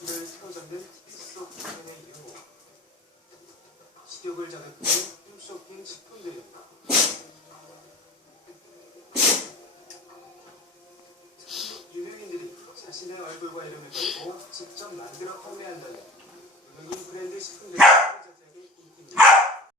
인기를 사로잡는 TV 속 팬의 유머, 식욕을 자극하는 홈쇼핑 식품들입니다. 유명인들이 자신의 얼굴과 이름을 걸고 직접 만들어 판매한다는 유명인 브랜드 식품들